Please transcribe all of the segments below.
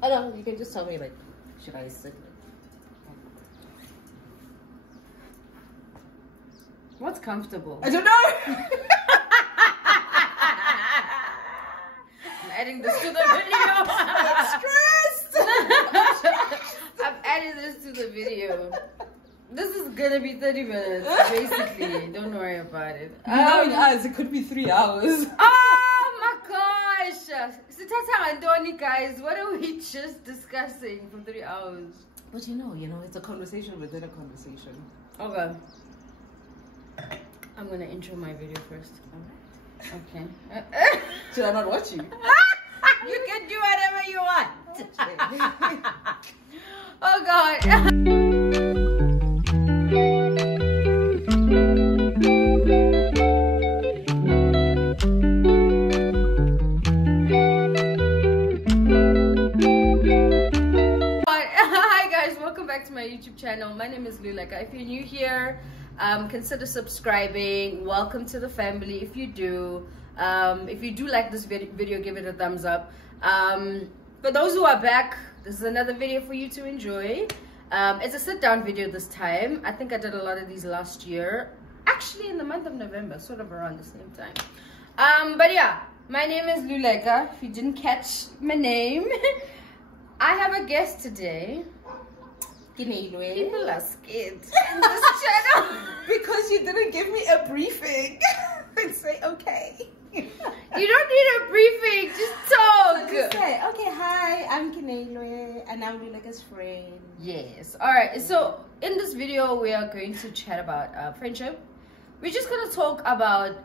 Oh no, you can just tell me like, should I sit? What's comfortable? I don't know. I'm adding this to the video. I'm stressed. I'm adding this to the video. This is gonna be 30 minutes, basically. Don't worry about it. Yes, it could be 3 hours. Oh my gosh! Guys, what are we just discussing for 3 hours? But you know, it's a conversation within a conversation. Okay. I'm gonna intro my video first. Okay. Should I not watch you? You can do whatever you want. Oh God. To my YouTube channel. My name is Luleka. If you're new here, consider subscribing. Welcome to the family. If you do like this video, give it a thumbs up. For those who are back, this is another video for you to enjoy. It's a sit down video this time. I think I did a lot of these last year, actually in the month of November, sort of around the same time. But yeah, my name is Luleka. If you didn't catch my name, I have a guest today. People are scared in this channel because you didn't give me a briefing and say okay. You don't need a briefing, just talk. So just say, okay, hi, I'm Kinelwe and I'm Luleka's friend. Yes. Alright, so in this video we are going to chat about friendship. We're just gonna talk about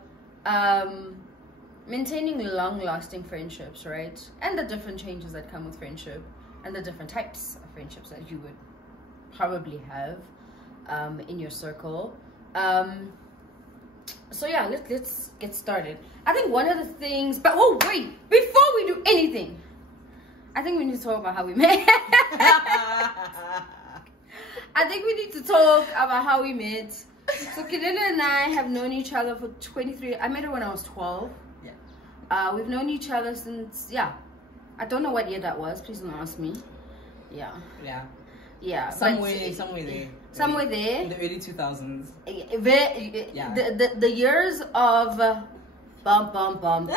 maintaining long-lasting friendships, right? And the different changes that come with friendship and the different types of friendships that you would probably have in your circle. So yeah, let's get started. I think one of the things, but oh wait, before we do anything, I think we need to talk about how we met. I think we need to talk about how we met. So Kinelwe and I have known each other for 23. I met her when I was 12. Yeah. We've known each other since, yeah, I don't know what year that was. Please don't ask me. Yeah. Yeah. Yeah, somewhere there. Somewhere there. In the early 2000s. Yeah. The years of bum.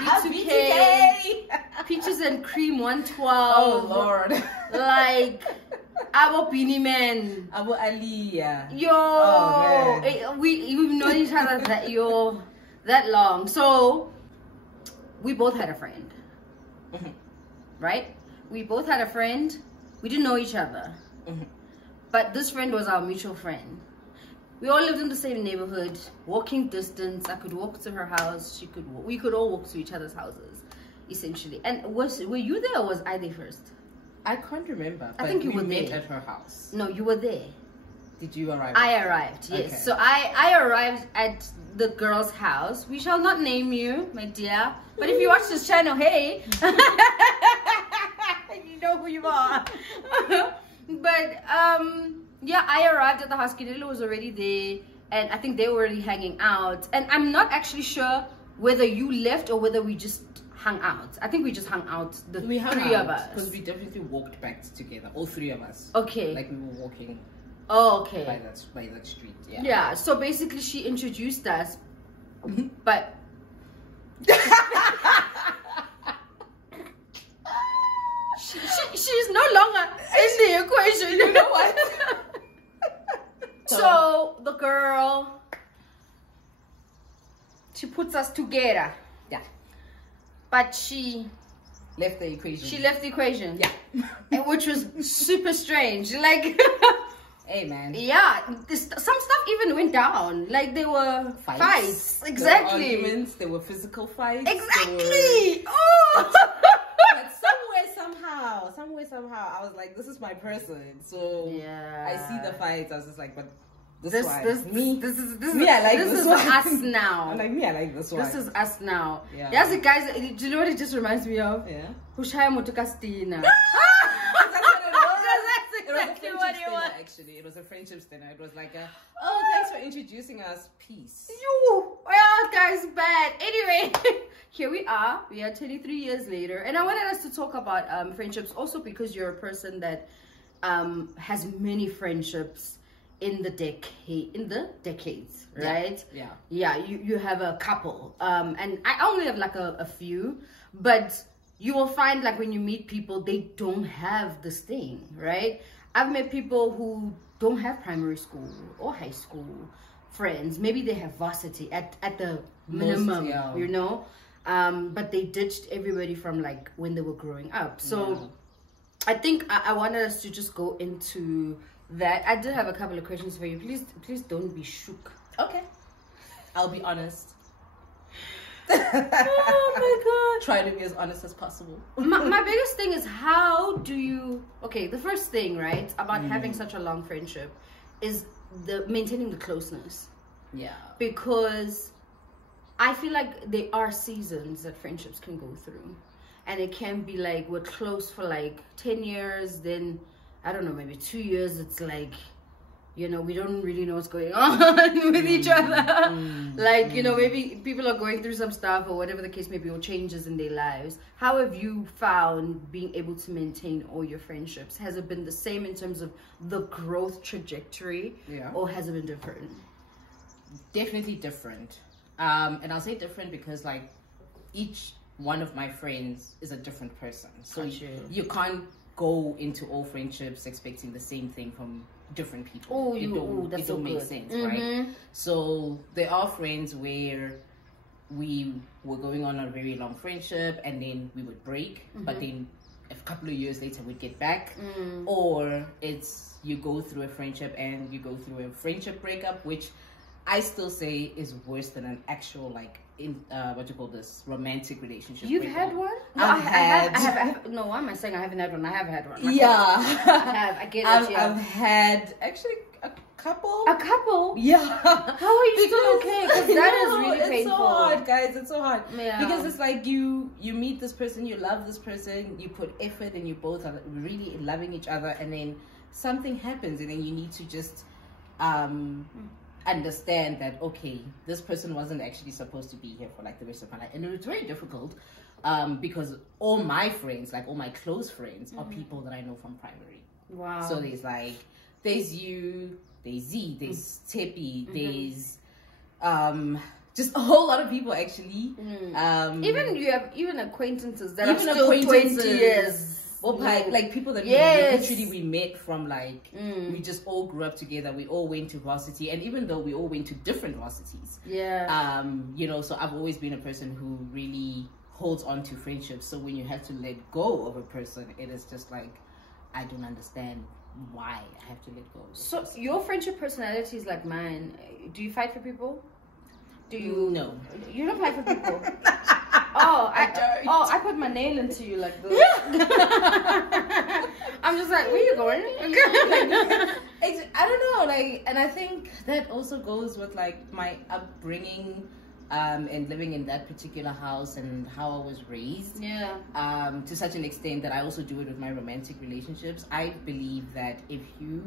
P2K. Peaches and Cream 112. Oh Lord. Like Abo Beanie Man. Abo Ali, yeah. Yo. Oh, we've known each other that long. So we both had a friend. Right? We both had a friend. We didn't know each other, but this friend was our mutual friend. We all lived in the same neighborhood, walking distance. I could walk to her house. We could all walk to each other's houses, essentially. And were you there or was I there first? I can't remember. I think you were met there at her house. No, you were there. Did you arrive? I arrived. Yes. Okay. So I arrived at the girl's house. We shall not name you, my dear. But if you watch this channel, hey. You know who you are. But yeah, I arrived at the house. Kinelwe was already there, and I think they were already hanging out. And I'm not actually sure whether you left or whether we just hung out. I think we just hung out, the three of us, because we definitely walked back together, all three of us. Okay. Like we were walking. Oh, okay. By that street. Yeah. Yeah. So basically, she introduced us, but. She's no longer in the equation. You know what? So the girl, she puts us together. Yeah. But she left the equation. She left the equation. Yeah. Which was super strange. Like, hey man. Yeah. Some stuff even went down. Like there were fights. Exactly. There were arguments. There were physical fights. Exactly. Oh. But somewhere somehow, I was like, this is my person. So yeah, I see the fights. I was just like, but this is us now. I'm like, me, I like this one. This is us now. Yeah. Yes, guys. Do you know what it just reminds me of? Yeah. Hushaya Motukastina. That's what it was. exactly what it was. Actually, it was a friendships dinner. It was like oh, thanks for introducing us. Peace. You, well, guys, bad. Anyway, here we are. We are 23 years later, and I wanted us to talk about friendships also because you're a person that has many friendships in the decades, right? Yeah. You have a couple, and I only have like a few, but you will find like when you meet people, they don't have this thing, right? I've met people who don't have primary school or high school friends. Maybe they have varsity at the minimum, you know, but they ditched everybody from like when they were growing up. So I think I wanted us to just go into that. I did have a couple of questions for you. Please don't be shook. Okay, I'll be honest. Oh my god. Try to be as honest as possible. My biggest thing is, how do you, okay, the first thing, right, about having such a long friendship is the maintaining the closeness. Yeah. Because I feel like there are seasons that friendships can go through. And it can be like, we're close for like 10 years, then, I don't know, maybe 2 years, it's like, you know, we don't really know what's going on with each other. Like, you know, maybe people are going through some stuff or whatever the case may be, or changes in their lives. How have you found being able to maintain all your friendships? Has it been the same in terms of the growth trajectory? Yeah. Or has it been different? Definitely different. And I'll say different because like each one of my friends is a different person. So you can't go into all friendships expecting the same thing from different people. It don't make sense, right? So there are friends where we were going on a very long friendship and then we would break, but then a couple of years later we'd get back. Or it's you go through a friendship and you go through a friendship breakup, which I still say is worse than an actual like romantic relationship. You've had one? No, I have. No, why am I saying I haven't had one? I have had one. I get it. I've had actually a couple. A couple? Yeah. How are you still okay? Because that is really painful. It's so hard, guys. It's so hard. Yeah. Because it's like you meet this person, you love this person, you put effort, and you both are really loving each other, and then something happens, and then you need to just understand that, okay, this person wasn't actually supposed to be here for like the rest of my life. And it was very difficult because all my friends, like all my close friends, are people that I know from primary. Wow. So there's you, there's Z, there's Tepi, there's just a whole lot of people actually. Even you have acquaintances that are still 20 years. Or like people that we met from like we just all grew up together, we all went to varsity, and even though we all went to different varsities, you know, so I've always been a person who really holds on to friendships. So when you have to let go of a person, it is just like, I don't understand why I have to let go of so person. Your friendship personality is like mine. Do you fight for people? Do you? No, you don't fight for people. I put my nail into you like this. I'm just like, where you going? I don't know, like, and I think that also goes with like my upbringing, and living in that particular house and how I was raised. Yeah. To such an extent that I also do it with my romantic relationships. I believe that if you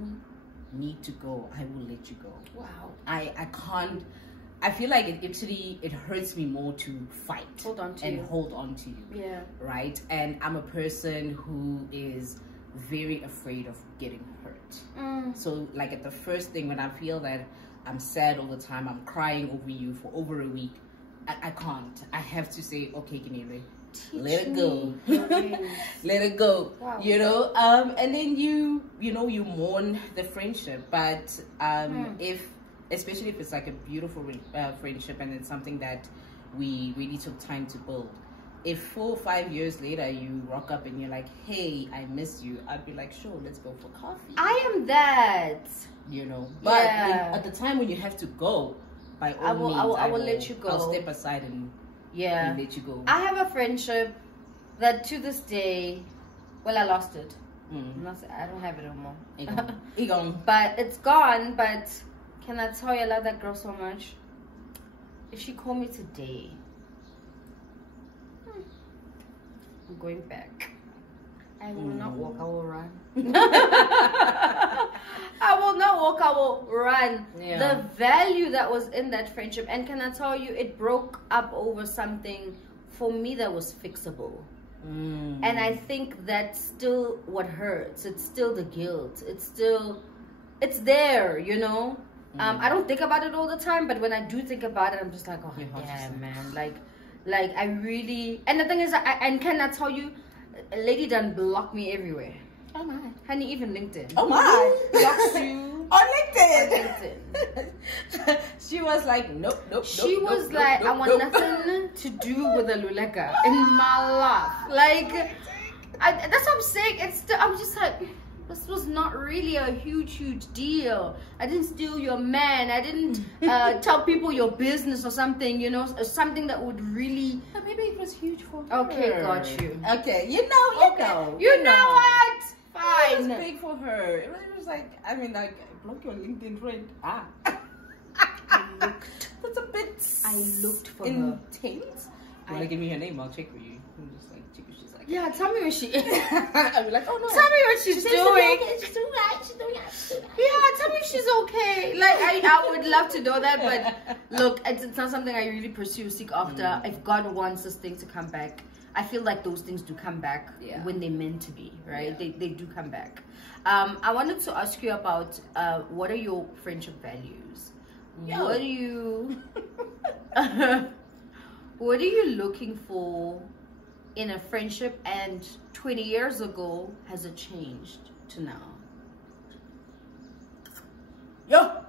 need to go, I will let you go. Wow. I can't. I feel like it hurts me more to fight hold on to you. Yeah. Right? And I'm a person who is very afraid of getting hurt. So like at the first thing when I feel that I'm sad all the time, I'm crying over you for over a week, I can't. I have to say, okay, Kinele, let it go. Let it go. Wow. You know? And then you mourn the friendship. But especially if it's like a beautiful friendship and it's something that we really took time to build. If 4 or 5 years later you rock up and you're like, hey, I miss you, I'd be like, sure, let's go for coffee. I am that. You know, but at the time when you have to go, by all means, I will let you go. I'll step aside and let you go. I have a friendship that to this day, well, I lost it. I don't have it anymore. It's gone. But it's gone. But can I tell you, I love that girl so much. If she called me today, I'm going back. I will not walk, I will run. kawo run. The value that was in that friendship, and can I tell you, it broke up over something for me that was fixable. And I think that's still what hurts. It's still the guilt. It's there, you know. I don't think about it all the time, but when I do think about it, I'm just like, oh damn, man, like I really. And the thing is, and can I tell you, a lady done block me everywhere. Oh my. Honey, even LinkedIn. Oh my. Blocks you on LinkedIn. She was like, nope. She was like, I want nothing to do with the Luleka in my life. Like, that's what I'm saying. I'm just like, this was not really a huge deal. I didn't steal your man. I didn't tell people your business or something, you know, something that would really. But maybe it was huge for her. Okay, got you. Okay, you know. You know what? Fine. It was big for her. It was like, I mean, like, block your LinkedIn friend. That's a bit. I looked for intense. You wanna give me her name? I'll check for you. I'm just like, check if she's like. Yeah, tell me where she is. I'll be like, oh no. Tell me what she's doing. She's doing right. She's doing right. Yeah, tell me if she's okay. Like, I would love to know that, but look, it's not something I really pursue, seek after. If God wants this thing to come back, I feel like those things do come back when they're meant to be, right? Yeah. They do come back. I wanted to ask you about what are your friendship values? What are you what are you looking for in a friendship, and 20 years ago, has it changed to now?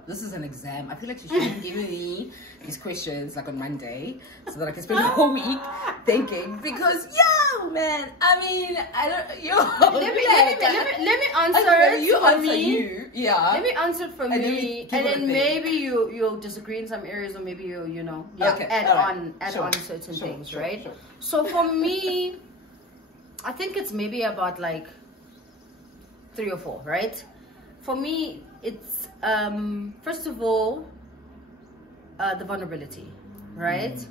This is an exam. I feel like she should have given me these questions like on Monday so that I can spend the whole week thinking, because man, I mean, I don't let me answer you for answer me. You. Yeah. Let me answer for me, and then maybe you'll disagree in some areas, or maybe you know add on certain things, right? Sure. So for me, I think it's maybe about like 3 or 4, right? For me, it's first of all the vulnerability, right?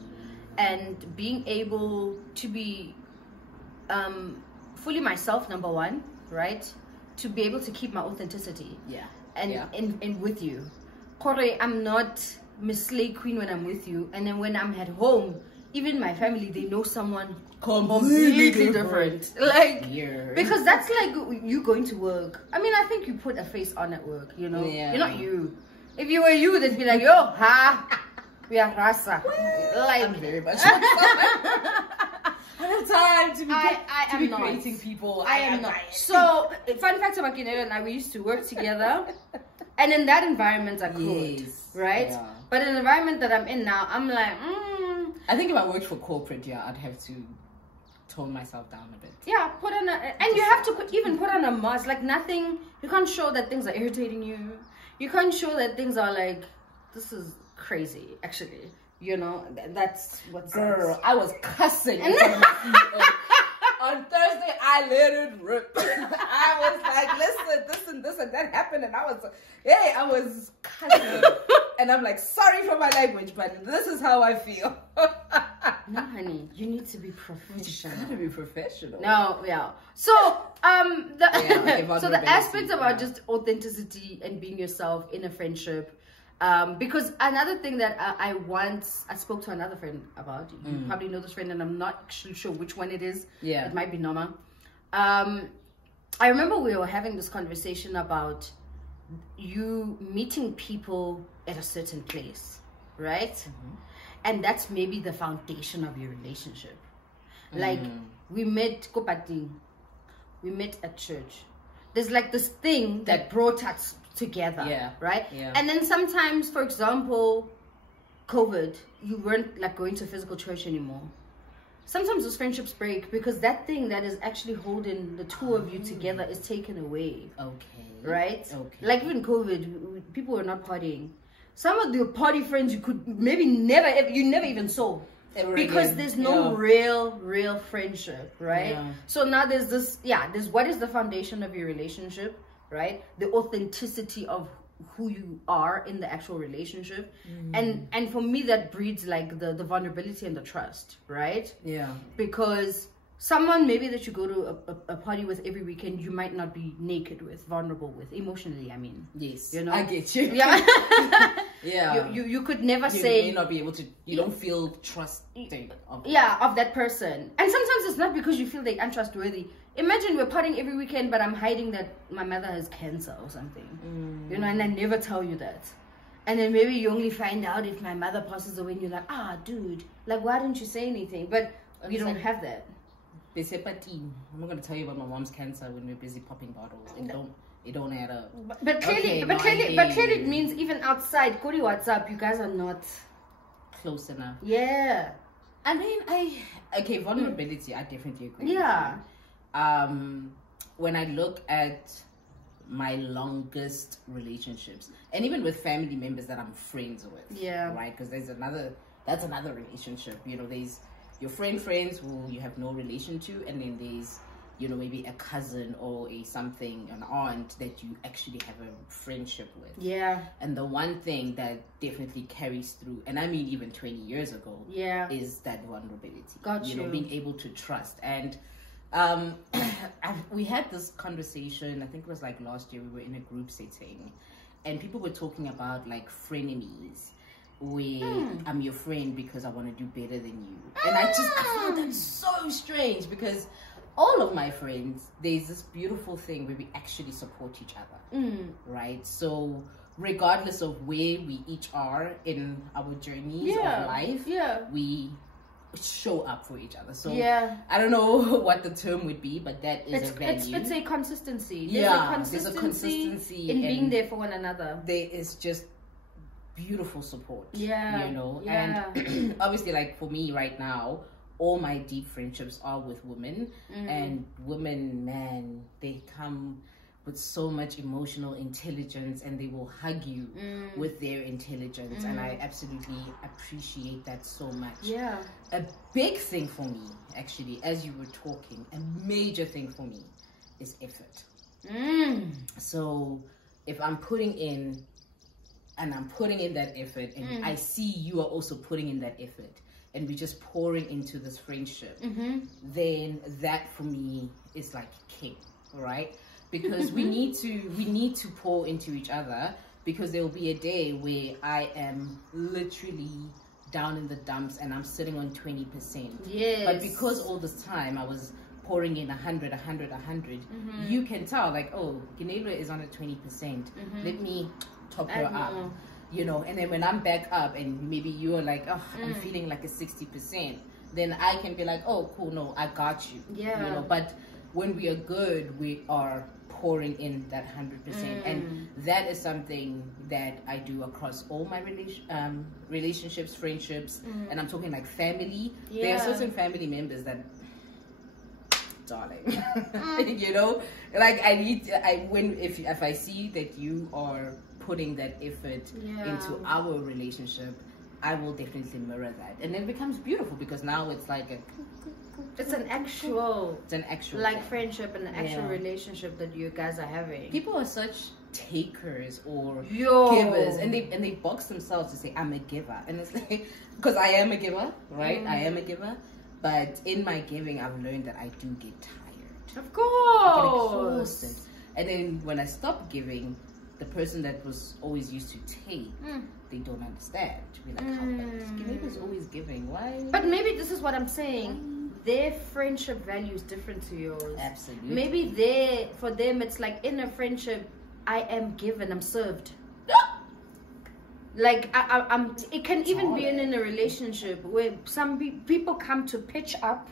And being able to be fully myself, number one, right? To be able to keep my authenticity. And with you. Corey, I'm not Miss Slay Queen when I'm with you, and then when I'm at home, even my family, they know someone completely different. Like, because that's like you going to work. I mean, I think you put a face on at work, you know? You're not you. If you were you, they'd be like, yo, we are rasa. Like, I'm very much I don't have time to be creating people. I am not. So, fun fact about Kinero and I, we used to work together. And in that environment, I could, right? Yeah. But in the environment that I'm in now, I'm like, I think if I worked for corporate, I'd have to tone myself down a bit. Yeah, put on and you have to even put on a mask. Like, nothing, you can't show that things are irritating you. You can't show that things are like, this is crazy, actually. You know, that's what's... Girl, I was cussing in front of my CEO. On Thursday, I let it rip. I was like, listen, this and that happened. And I was cussing. And I'm like, sorry for my language, but this is how I feel. No, honey, you need to be professional. You gotta be professional. No, yeah. So, so the aspects about just authenticity and being yourself in a friendship. Because another thing that I spoke to another friend about, you probably know this friend, and I'm not actually sure which one it is. Yeah, it might be Noma. I remember we were having this conversation about you meeting people at a certain place, right? And that's maybe the foundation of your relationship. Like, we met Kopating, we met at church. There's like this thing that brought us together, right? And then sometimes, for example, COVID, you weren't like going to physical church anymore. Sometimes those friendships break because that thing that is actually holding the two of you together is taken away. Right? Like, even COVID, people were not partying. Some of the party friends you could maybe never even saw. Because there's no real friendship, right? So now there's this, there's what is the foundation of your relationship, right? The authenticity of who you are in the actual relationship. And for me, that breeds like the vulnerability and the trust, right? Because someone maybe that you go to a party with every weekend, you might not be naked with, vulnerable with, emotionally, I mean. Yes, you know? I get you. Yeah. Yeah. You could never say... You may not be able to... You don't feel trusting of that person. And sometimes it's not because you feel they're untrustworthy. Imagine we're partying every weekend, but I'm hiding that my mother has cancer or something. You know, and I never tell you that. And then maybe you only find out if my mother passes away and you're like, dude, like, why didn't you say anything? But we don't have that. I'm not going to tell you about my mom's cancer when we're busy popping bottles. It don't add up. But clearly, it means even outside, Kodi, what's up? You guys are not close enough. Yeah. I mean, vulnerability, I definitely agree. Yeah. When I look at my longest relationships, and even with family members that I'm friends with, right? Because that's another relationship. You know, there's your friends who you have no relation to, and then there's, you know, maybe a cousin or an aunt that you actually have a friendship with. Yeah. And the one thing that definitely carries through, and I mean even 20 years ago, is that vulnerability. You know, being able to trust. And we had this conversation, I think it was like last year, we were in a group setting, and people were talking about like frenemies, where I'm your friend because I want to do better than you. And I found that so strange, because all of my friends, there's this beautiful thing where we actually support each other, right? So regardless of where we each are in our journeys of life, we show up for each other. So I don't know what the term would be, but that is a value. It's a consistency. There's a consistency in being there for one another. There is just beautiful support, you know. And obviously, like for me right now, all my deep friendships are with women, and women, man, they come with so much emotional intelligence, and they will hug you with their intelligence, and I absolutely appreciate that so much. A big thing for me, actually, as you were talking, a major thing for me is effort. So if I'm putting in, and I'm putting in that effort, and I see you are also putting in that effort, and we're just pouring into this friendship, then that for me is like king, right? Because we need to pour into each other, because there will be a day where I am literally down in the dumps and I'm sitting on 20%. But because all this time I was pouring in 100, you can tell, like, oh, Ginevra is on a 20%. Let me top her up. You know, and then when I'm back up and maybe you're like, oh, I'm feeling like a 60%, then I can be like, oh, cool, no, I got you. You know, but when we are good, we are pouring in that 100%. And that is something that I do across all my relationships, friendships, and I'm talking like family. There are certain family members that, darling, you know, like if I see that you are putting that effort into our relationship, I will definitely mirror that, and it becomes beautiful, because now it's like it's an actual like thing. Friendship and an actual relationship that you guys are having. People are such takers or givers, and they box themselves to say I'm a giver, and it's like, because I am a giver, right? I am a giver, but in my giving I've learned that I do get tired, of course, I get exhausted, and then when I stop giving, the person that was always used to take, they don't understand. To be like, how Gineva's always giving. Why? But maybe this is what I'm saying. Their friendship value is different to yours. Absolutely. Maybe for them, it's like, in a friendship, I am given, I'm served. Like, it can even be in a relationship where some people come to pitch up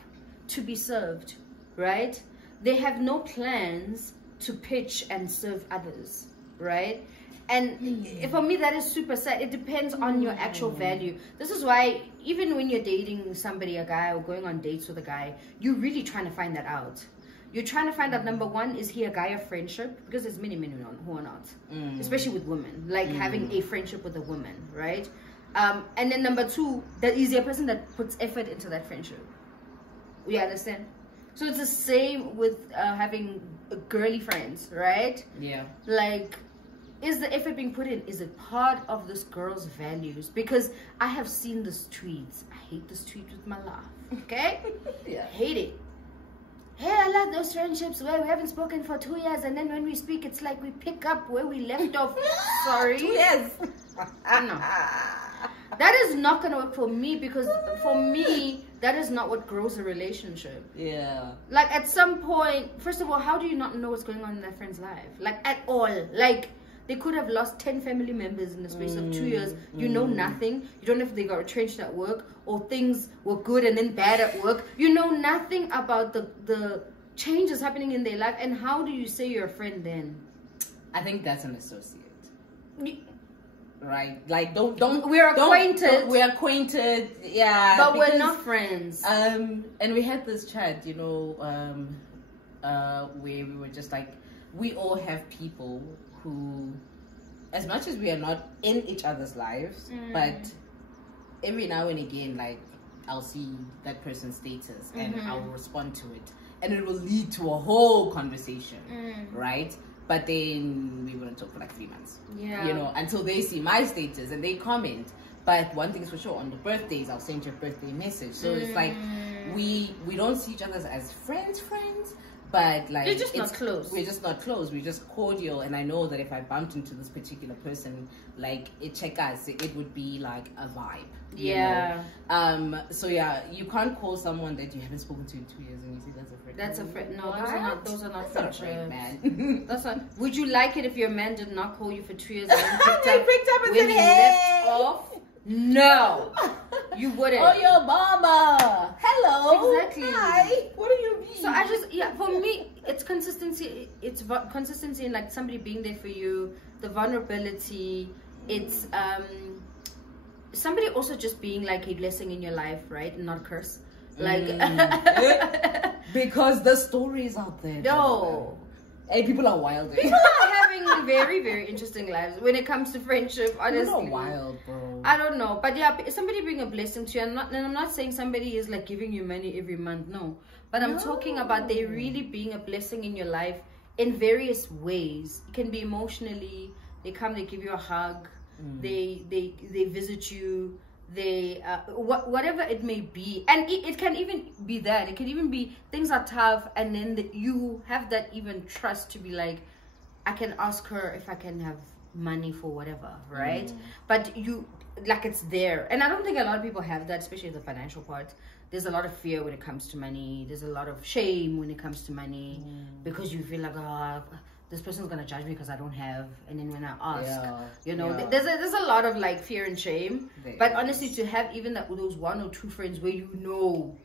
to be served, right? They have no plans to pitch and serve others, right? And for me, that is super sad. It depends on your actual value. This is why even when you're dating somebody, a guy, or going on dates with a guy, you're really trying to find that out. You're trying to find out, number one, is he a guy of friendship? Because there's many men who are not, especially with women, like having a friendship with a woman, right? And then number two, that is a person that puts effort into that friendship. We understand? So it's the same with having girly friends, right? Yeah. Like, is the effort being put in? Is it part of this girl's values? Because I have seen this tweets. I hate this tweet with my life. Okay? Hate it. hey, I like those friendships where we haven't spoken for 2 years, and then when we speak, it's like we pick up where we left off. Sorry. 2 years. No. That is not going to work for me, because for me, that is not what grows a relationship. Yeah. Like, at some point, first of all, how do you not know what's going on in that friend's life? Like, at all. Like, they could have lost 10 family members in the space of 2 years. You know nothing. You don't know if they got retrenched at work or things were good and then bad at work. You know nothing about the changes happening in their life. And how do you say you're a friend then? I think that's an associate. Right? Like, don't we're acquainted. We're acquainted, yeah. But we're not friends. And we had this chat, you know, where we were just like, we all have people who, as much as we are not in each other's lives, but every now and again, like, I'll see that person's status and I'll respond to it, and it will lead to a whole conversation, right? But then we wouldn't talk for like 3 months, you know, until they see my status and they comment. But one thing's for sure, on the birthdays, I'll send you a birthday message. So it's like, we don't see each other as friends, but like, you're just not close. We're just not close. We're just cordial. And I know that if I bumped into this particular person, like, it would be like a vibe. Yeah. You know? So yeah, you can't call someone that you haven't spoken to in 2 years and you say that's a friend. That's a friend. No, those are not friendships. friendships. Man. That's not. Would you like it if your man did not call you for 2 years and then picked up and when said, he hey, left off? No, you wouldn't. Oh, your mama. Hello. Exactly. Hi. What do you mean? So for me, it's consistency. It's consistency in like somebody being there for you, the vulnerability. It's somebody also just being like a blessing in your life, right? And not curse. Like because the stories out there. No. Hey, people are wild. People are having very, very interesting lives when it comes to friendship. Honestly, people are wild, bro. I don't know, but yeah, somebody being a blessing to you. And I'm not saying somebody is like giving you money every month. No, but I'm talking about they really being a blessing in your life in various ways. It can be emotionally. They come, they give you a hug. They visit you. They whatever it may be, and it can even be that it can even be things are tough, and then you have that even trust to be like, I can ask her if I can have money for whatever, right? But you like, it's there, and I don't think a lot of people have that, especially the financial part. There's a lot of fear when it comes to money. There's a lot of shame when it comes to money, because you feel like, this person's gonna judge me because I don't have, and then when I ask, you know, there's a lot of like fear and shame. But honestly, to have even those 1 or 2 friends where you know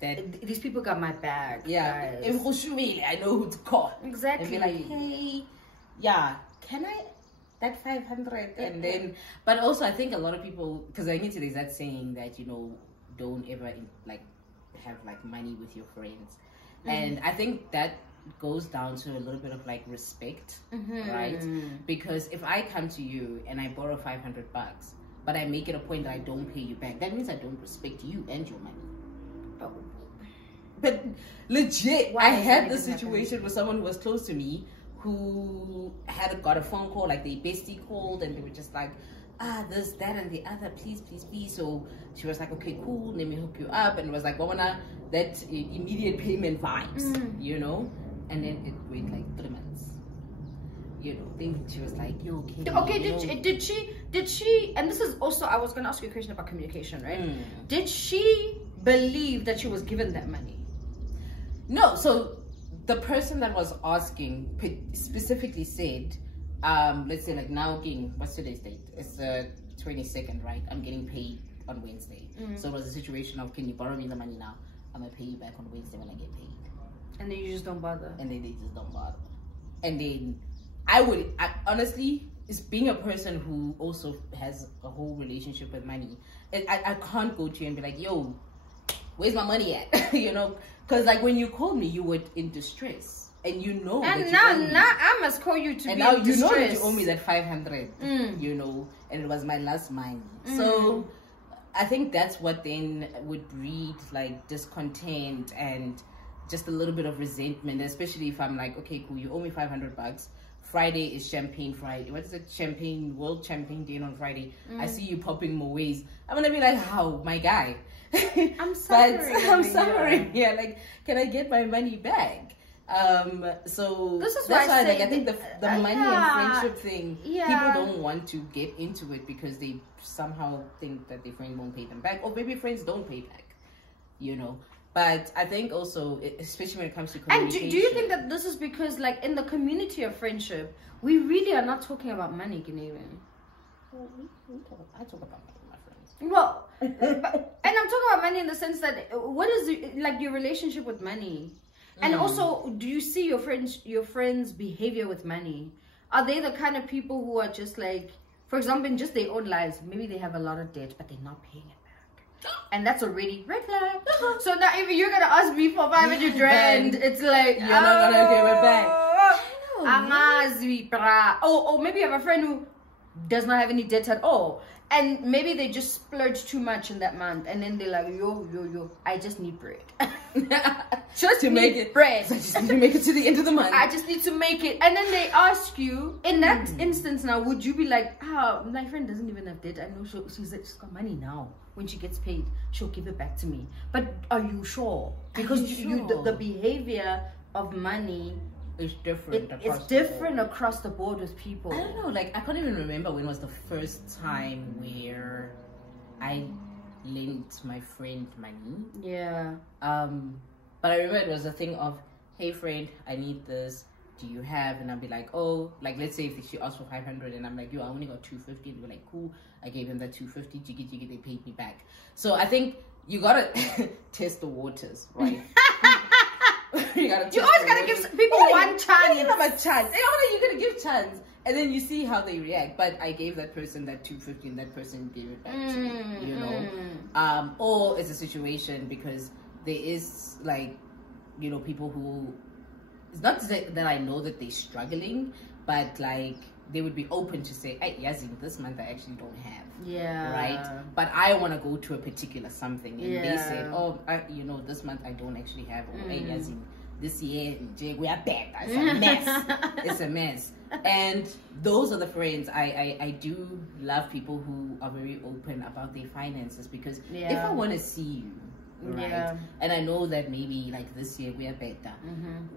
that these people got my back, I know who to call. Exactly. And be like, hey, can I that 500? And then, but also I think a lot of people, because I need to, there's that saying that, you know, don't ever like have like money with your friends, and I think that goes down to a little bit of like respect, right? Because if I come to you and I borrow $500, but I make it a point that I don't pay you back, that means I don't respect you and your money. But legit, I had this situation with someone who was close to me who had got a phone call, like their bestie called, and they were just like, this, that, and the other, please. So she was like, okay, cool, let me hook you up. And it was like, that immediate payment vibes, you know? And then it went like 3 months. You know, then she was like, you okay? Okay, did she, and this is also, I was going to ask you a question about communication, right? Did she believe that she was given that money? No, so the person that was asking specifically said, let's say like now, what's today's date? It's the 22nd, right? I'm getting paid on Wednesday. So it was a situation of, can you borrow me the money now? I'm going to pay you back on Wednesday when I get paid. And then you just don't bother. And then they just don't bother. And then I honestly, it's being a person who also has a whole relationship with money. I can't go to you and be like, yo, where's my money at? You know, because like when you called me, you were in distress. And you know, and now I must call you to be in distress. And now you know that you owe me that 500, you know, and it was my last money. So I think that's what then would breed like discontent and just a little bit of resentment, especially if I'm like, okay, cool, you owe me $500. Friday is Champagne Friday. What is it? World Champagne Day on Friday. I see you popping more ways. I'm gonna be like, how, my guy? I'm suffering. But I'm suffering. Yeah, like, can I get my money back? So that's why like, I think the money and friendship thing, yeah, people don't want to get into it because they somehow think that their friend won't pay them back, or maybe friends don't pay back, you know. But I think also, especially when it comes to communication. And do you think that this is because, like, in the community of friendship, we really are not talking about money, Ganeven? Well, I talk about money with my friends. Well, and I'm talking about money in the sense that what is like your relationship with money, and also, do you see your friends' behavior with money? Are they the kind of people who are just like, for example, in just their own lives, maybe they have a lot of debt, but they're not paying it. And that's already red flag. So now if you're gonna ask me for 500 rand, it's like you're not gonna give it back. Or maybe you have a friend who does not have any debt at all, and maybe they just splurge too much in that month, and then they're like, yo, I just need bread. Just to make it bread. I just need to make it to the end of the month. I just need to make it. And then they ask you, in that instance now, would you be like, my friend doesn't even have debt. I know she's got money now. When she gets paid, she'll give it back to me. But are you sure? Because the behavior of money is different. It's different across the board with people. I don't know. Like, I can't even remember when was the first time where I lent my friend money. Yeah. But I remember it was a thing of, hey friend, I need this. Do you have? And I'll be like, oh, like, let's say if she asked for 500 and I'm like, yo, I only got 250. And we're like, cool. I gave them that 250. Jiggy, they paid me back. So I think you gotta test the waters, right? You always gotta give people one chance. You have a chance. You're gonna give chance, and then you see how they react. But I gave that person that 250, and that person gave it back to me. You know, or it's a situation because there is, like, you know, people who, it's not to say that I know that they're struggling, but like they would be open to say, hey, Yazin, this month I actually don't have. Yeah. Right? But I want to go to a particular something. And they said, oh, you know, this month I don't actually have. Or, hey, Yazin, this year, we are bad. It's a mess. It's a mess. And those are the friends. I do love people who are very open about their finances, because if I want to see you, right, and I know that maybe like this year we are better,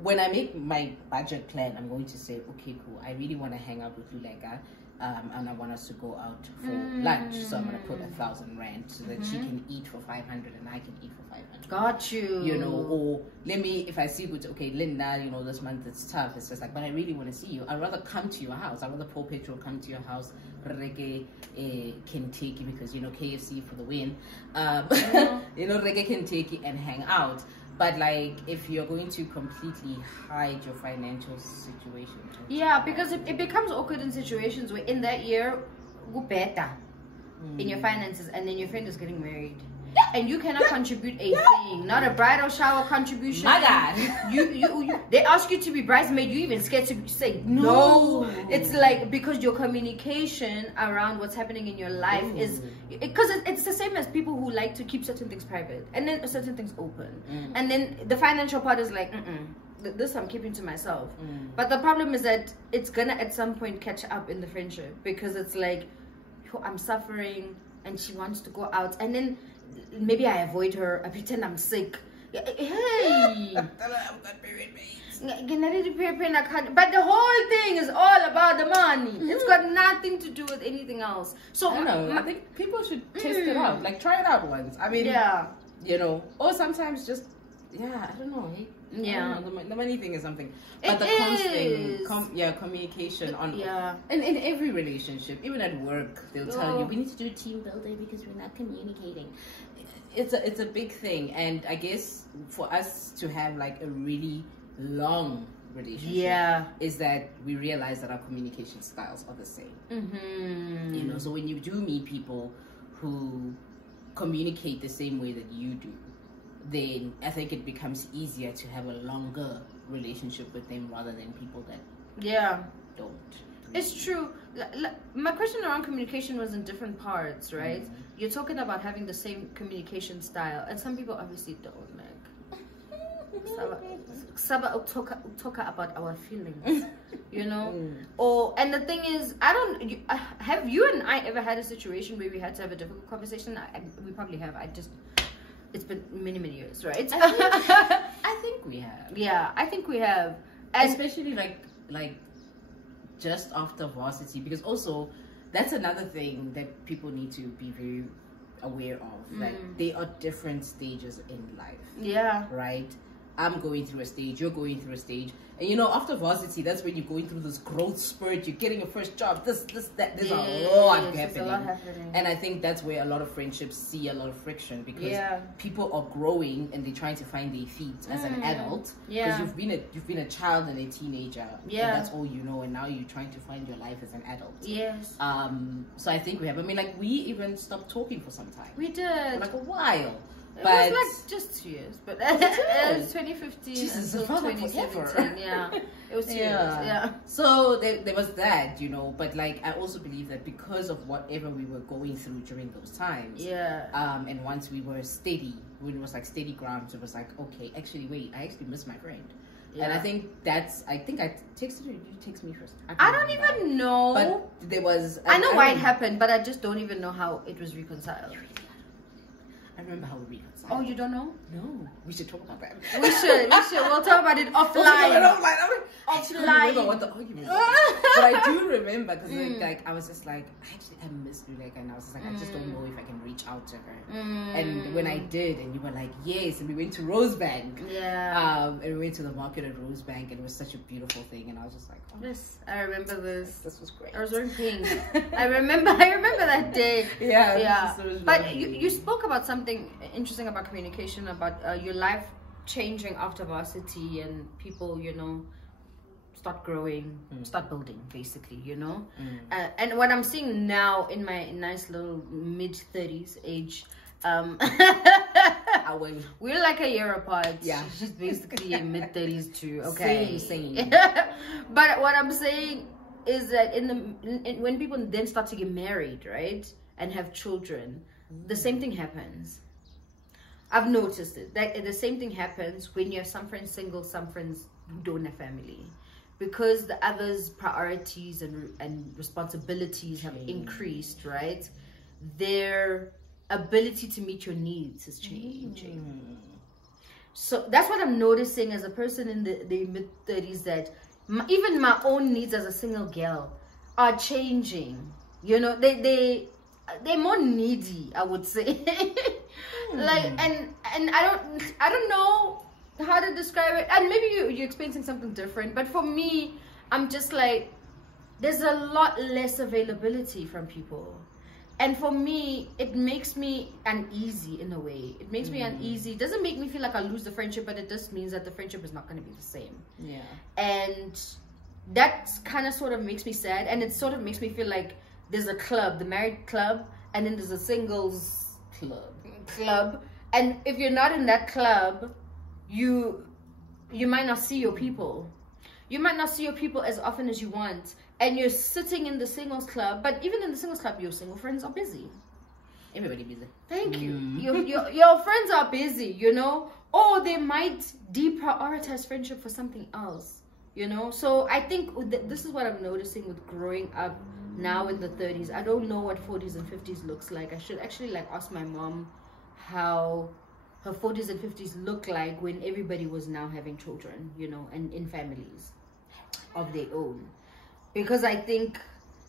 when I make my budget plan, I'm going to say, okay, cool, I really want to hang out with Lulega, and I want us to go out for lunch, so I'm going to put 1,000 rand so that she can eat for 500 and I can eat for 500. Got you. You know, or let me, if I see, okay, Linda, you know, this month it's tough, it's just like, but I really want to see you. I'd rather come to your house. I'd rather Paw Petrol come to your house, Reggae Kentucky, because, you know, KFC for the win. You know, Reggae Kentucky and hang out. But like, if you're going to completely hide your financial situation, yeah, because it becomes awkward in situations where in that year go better in your finances, and then your friend is getting married, and you cannot contribute a thing, not a bridal shower contribution. My God, you they ask you to be bridesmaid, you even scared to say no. It's like, because your communication around what's happening in your life is, because it's the same as people who like to keep certain things private and then certain things open, and then the financial part is like, this I'm keeping to myself. But the problem is that it's gonna at some point catch up in the friendship, because it's like, I'm suffering and she wants to go out, and then maybe I avoid her, I pretend I'm sick. Hey, but the whole thing is all about the money. It's got nothing to do with anything else. So I don't know, I think people should test it out, like try it out once. I mean, you know, or sometimes just, I don't know. The money thing is something, but the constant communication on and in every relationship, even at work, they'll tell you we need to do team building because we're not communicating. It's a big thing, and I guess for us to have like a really long relationship, is that we realize that our communication styles are the same. You know, so when you do meet people who communicate the same way that you do, then I think it becomes easier to have a longer relationship with them rather than people that don't. It's true. My question around communication was in different parts, right? You're talking about having the same communication style, and some people obviously don't, like. Saba talk about our feelings, you know. And the thing is, have you and I ever had a situation where we had to have a difficult conversation? We probably have. it's been many years, right? I think we have. Yeah, I think we have, especially like just after varsity, because also that's another thing that people need to be very aware of, that there are different stages in life. Yeah. Right? I'm going through a stage, you're going through a stage, and you know, after varsity, that's when you're going through this growth spurt, you're getting your first job, that, there's a lot happening. And I think that's where a lot of friendships see a lot of friction, because people are growing and they're trying to find their feet as an adult, because you've been a child and a teenager, and that's all you know, and now you're trying to find your life as an adult. Yes. So I think we have, I mean, like, we even stopped talking for some time. We did. For like a while. It was like just 2 years, but it was 2015 Jesus, until 2017. Yeah, it was 2 years. Yeah. So there was that, you know. But like, I also believe that because of whatever we were going through during those times. Yeah. And once we were steady, when it was like steady ground, it was like, okay, actually, wait, I actually miss my friend. Yeah. And I think I texted you. You text me first. I don't even know. But there was. I know why it happened, but I just don't even know how it was reconciled. I remember how we reconciled. Oh, you don't know? No. We should talk about that. We should. We'll talk about it offline. I don't remember what the argument was. But I do remember, because like I was just like, actually, I miss Luleka, and I was just like, I just don't know if I can reach out to her. And when I did, and you were like, yes, and we went to Rosebank. Yeah. And we went to the market at Rosebank, and it was such a beautiful thing, and I was just like, oh, yes, I remember this. This was great. I was wearing pink. I remember that day. Yeah. Yeah. But you spoke about something interesting about communication, about your life changing after varsity, and people, you know, start growing, start building, basically, you know. And what I'm seeing now in my nice little mid-30s age, we're like a year apart. Yeah, she's basically in mid-30s too. Okay, same. But what I'm saying is that when people then start to get married, right, and have children, the same thing happens. I've noticed it. That the same thing happens when you have some friends single, some friends who don't have family, because the others' priorities and responsibilities have increased, right? Their ability to meet your needs is changing. So that's what I'm noticing as a person in the mid-30s, that even my own needs as a single girl are changing. You know, they're more needy, I would say. Like, and I don't know how to describe it, and maybe you're experiencing something different, but for me, I'm just like, there's a lot less availability from people, and for me, it makes me uneasy in a way. It makes me uneasy. It doesn't make me feel like I lose the friendship, but it just means that the friendship is not going to be the same. Yeah. And that kind of sort of makes me sad, and it sort of makes me feel like there's a club, the married club, and then there's a singles club, and if you're not in that club, you might not see your people. You might not see your people as often as you want, and you're sitting in the singles club, but even in the singles club, your single friends are busy. Everybody busy. Thank you. Your friends are busy, you know, or they might deprioritize friendship for something else, you know. So I think this is what I'm noticing with growing up now in the 30s. I don't know what 40s and 50s looks like. I should actually like ask my mom how her 40s and 50s look like when everybody was now having children, you know, and in families of their own. Because I think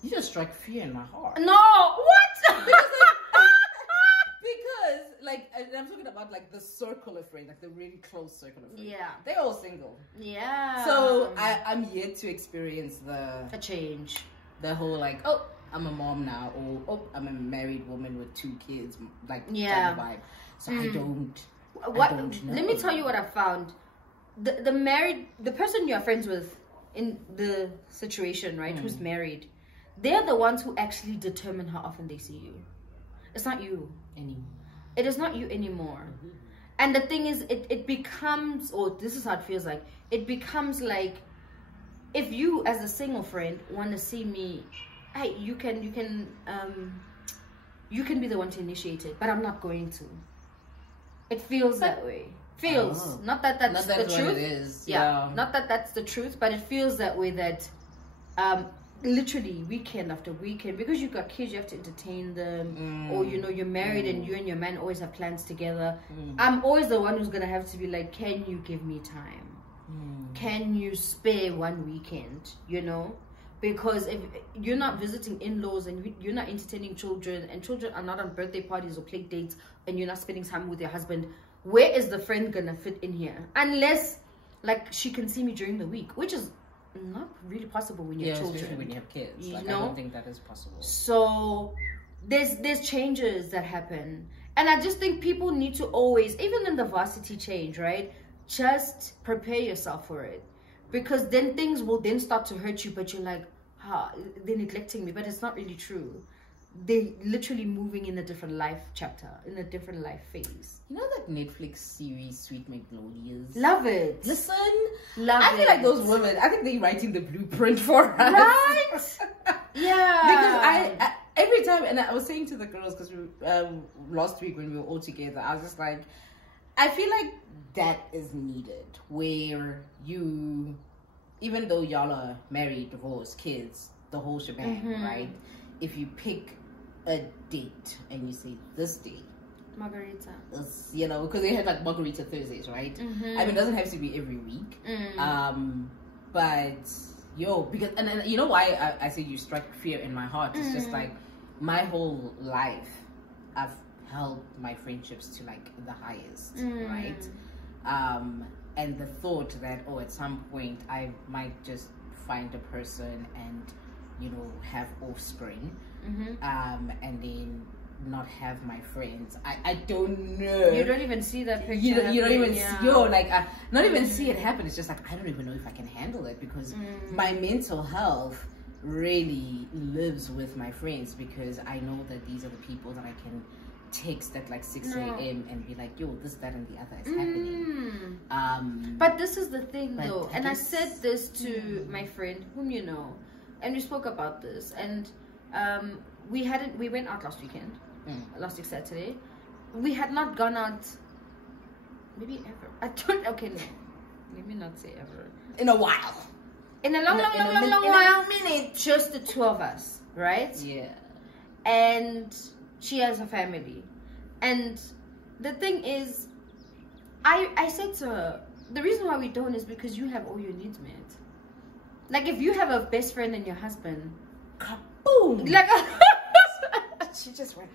you just strike fear in my heart. No, what? Because like, I'm talking about like the circle of friends, like the really close circle of friends. Yeah, they're all single. Yeah. So I'm yet to experience a change. The whole like, oh, I'm a mom now, or oh, I'm a married woman with 2 kids, like kind of vibe. So I don't know. Let me tell you what I found. The person you're friends with in the situation, right, who's married, they're the ones who actually determine how often they see you. It's not you anymore. It is not you anymore. And the thing is, it becomes, or this is how it feels like, it becomes like, if you as a single friend want to see me, hey, you can be the one to initiate it, but I'm not going to. It feels that way. Feels not that that's the truth. It is. Yeah, not that that's the truth, but it feels that way, that literally weekend after weekend, because you got kids, you have to entertain them, or you know, you're married and you and your man always have plans together. I'm always the one who's gonna have to be like, can you give me time? Can you spare one weekend, you know? Because if you're not visiting in-laws and you're not entertaining children, and children are not on birthday parties or play dates, and you're not spending time with your husband, where is the friend gonna fit in here? Unless like she can see me during the week, which is not really possible when you have children. Especially when you have kids. You like, know? I don't think that is possible. So there's changes that happen, and I just think people need to always, even in the varsity change, right, just prepare yourself for it, because then things will then start to hurt you, but you're like, they're neglecting me, but it's not really true. They're literally moving in a different life chapter, in a different life phase. You know that Netflix series Sweet Magnolias? Love it. Listen, I feel like those women, I think they're writing the blueprint for us. Right? Yeah. Because I every time, and I was saying to the girls, because last week when we were all together, I was just like, I feel like that is needed, where you, even though y'all are married, divorced, kids, the whole shebang, right? If you pick a date and you say this day, Margarita, you know, because they had like Margarita Thursdays, right? I mean, it doesn't have to be every week, but because and you know why I say you strike fear in my heart. It's just like my whole life I've held my friendships to like the highest, right? And the thought that at some point I might just find a person and, you know, have offspring, and then not have my friends. I don't know. You don't even see that picture. You don't even see, not even see it happen. It's just like, I don't even know if I can handle it, because my mental health really lives with my friends, because I know that these are the people that I can text at like 6 a.m. and be like, yo, this, that, and the other is happening. But this is the thing though, and I said this to my friend whom you know, and we spoke about this, and we went out last weekend, last week Saturday. We had not gone out maybe ever. No, let me not say ever. In a while. In a long while. Just the two of us, right? Yeah. And she has a family, and the thing is, I said to her, the reason why we don't is because you have all your needs met. Like, if you have a best friend and your husband, kaboom, like she just went,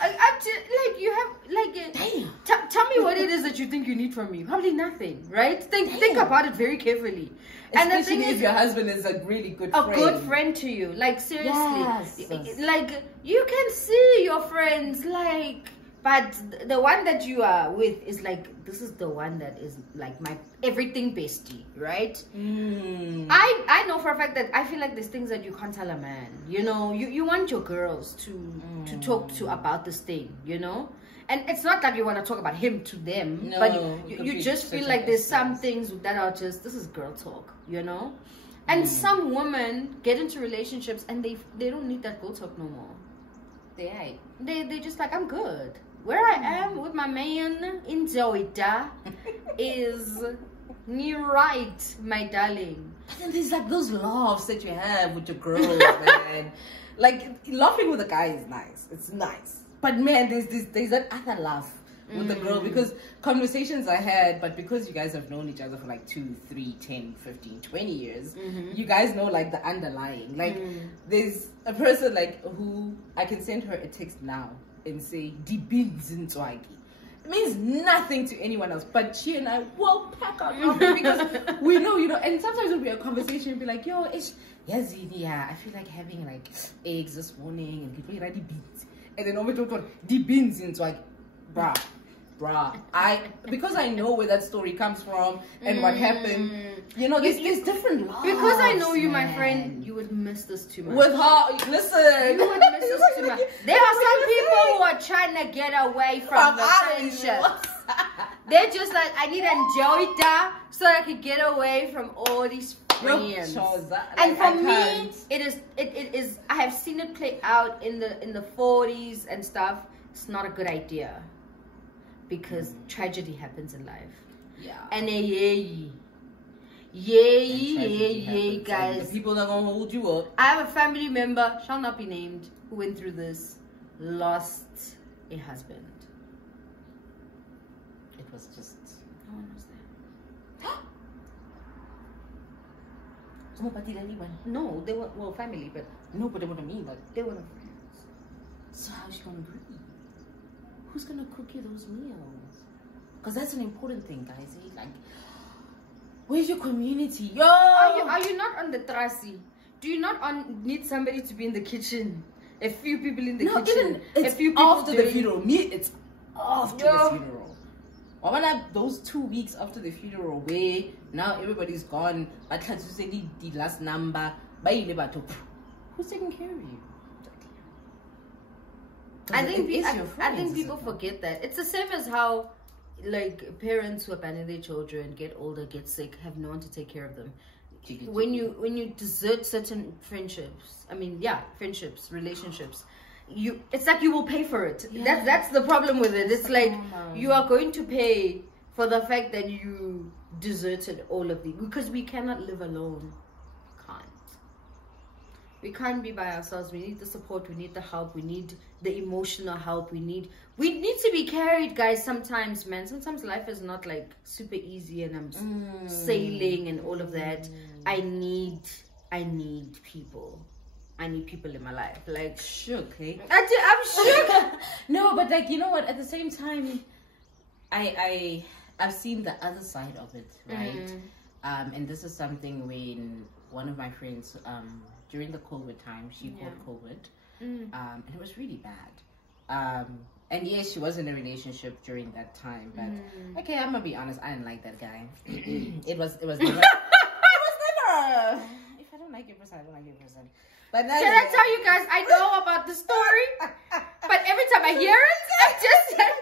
like, you have, like, damn. Tell me what it is that you think you need from me. Probably nothing, right? Think about it very carefully. And the thing is, your husband is a really good friend. A good friend to you. Like, seriously. Yes. Like, you can see your friends, like, but the one that you are with is like, this is the one that is like my everything bestie, right? I know for a fact that I feel like there's things that you can't tell a man. You know, you want your girls to talk to about this thing, you know? And it's not that you want to talk about him to them, no, but you just feel like there's some things that are just, this is girl talk, you know? And some women get into relationships and they don't need that girl talk no more. They just like, I'm good. Where I am with my man in Zoida is near right, my darling. But then there's like those laughs that you have with your girls, man. Like, laughing with a guy is nice. It's nice. But man, there's that other laugh with the girl, because conversations I had, but because you guys have known each other for like 2, 3, 10, 15, 20 years, you guys know like the underlying. Like, there's a person like who I can send her a text now and say, "Die Beans in Twagi." It means nothing to anyone else, but she and I will pack our laughing, because we know, you know. And sometimes it'll be a conversation and be like, yo, yeah, I feel like having like eggs this morning and people eat beans. And then over to the beans into like, bruh. Because I know where that story comes from and what happened. You know, there's different laws. Because I know you, my friend, you would miss this too much. With her, listen. You would miss this too much. There are some people who are trying to get away from the friendship. They're just like, I need to enjoy that so I can get away from all these friends. And for me, it is. I have seen it play out in the 40s and stuff. It's not a good idea, because tragedy happens in life. Yeah. And Yay, guys. The people that are gonna hold you up. I have a family member, shall not be named, who went through this, lost a husband. It was just. No one was there. No, they were, well, family, but no, but they wouldn't mean that. they were not friends. So how's she gonna breathe? Who's gonna cook you those meals? Because that's an important thing, guys. Like, where's your community? Yo! Are you not on the trasi? Do you not need somebody to be in the kitchen? A few people in the kitchen. It's a few people after the funeral. It's after the funeral. I want to those 2 weeks after the funeral where now everybody's gone. But had to say the last number. Who's taking care of you? I think people forget that. It's the same as how, like, parents who abandon their children, get older, get sick, have no one to take care of them. When you desert certain friendships, friendships, relationships, it's like you will pay for it. Yeah. That's the problem with it. It's like you are going to pay for the fact that you deserted all of these, because we cannot live alone. We can't be by ourselves. We need the support. We need the help. We need the emotional help. We need to be carried, guys. Sometimes, man. Sometimes life is not like super easy, and I'm sailing and all of that. I need people. I need people in my life. Like, shook, eh? I'm shook. No, but like, you know what? At the same time, I've seen the other side of it, right? And this is something when one of my friends, during the COVID time, she caught COVID, and it was really bad. And yes, she was in a relationship during that time, but okay, I'm gonna be honest, I didn't like that guy. it was never. It was never. If I don't like your person, I don't like your person. But can I tell you guys? I know about the story, but every time I hear it, I just like,